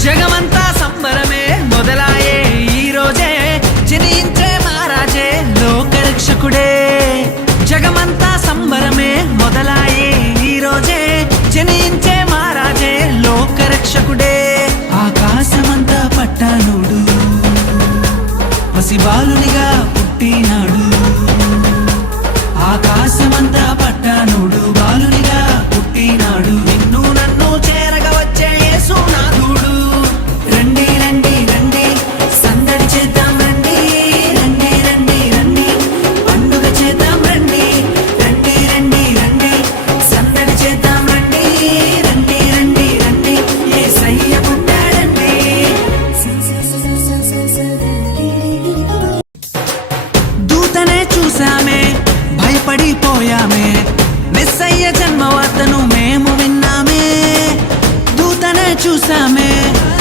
జగమంతా సంబరమే మొదలాయే ఈ రోజే, జనించే మహారాజే లోకరక్షకుడే. జగమంతా సంబరమే మొదలాయే ఈ రోజే, జనించే మహారాజే లోకరక్షకుడే. ఆకాశమంతా పట్టానుడు పసిబాలునిగా పుట్టినాడు. ఆకాశమంతా పట్టానుడు బాలునిగా పుట్టినాడు. నిన్ను నన్ను చేరగా వచ్చే యేసునాథుడు. రండి రండి రండి సందడి చేద్దాం రండి, రండి రండి రండి పండుగ చేద్దాం రండి, రండి రండి రండి సందడి చేద్దాం రండి, రండి రండి రండి యేసయ్య పుట్టాడండి. దూతనే చూసామే భయపడిపోయామే, మెస్సయ్య జన్మవార్తను మేము విన్నామే. దూతనే చూసామే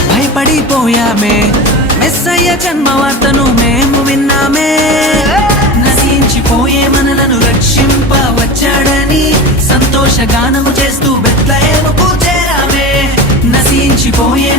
భయపడిపోయామే, మెస్సయ్య జన్మవార్తను మేము విన్నామే. నశించిపోయే మనలను రక్షింప వచ్చాడని సంతోష గానము చేస్తూ బెత్లెహేముకు చేరామే. నశించిపోయే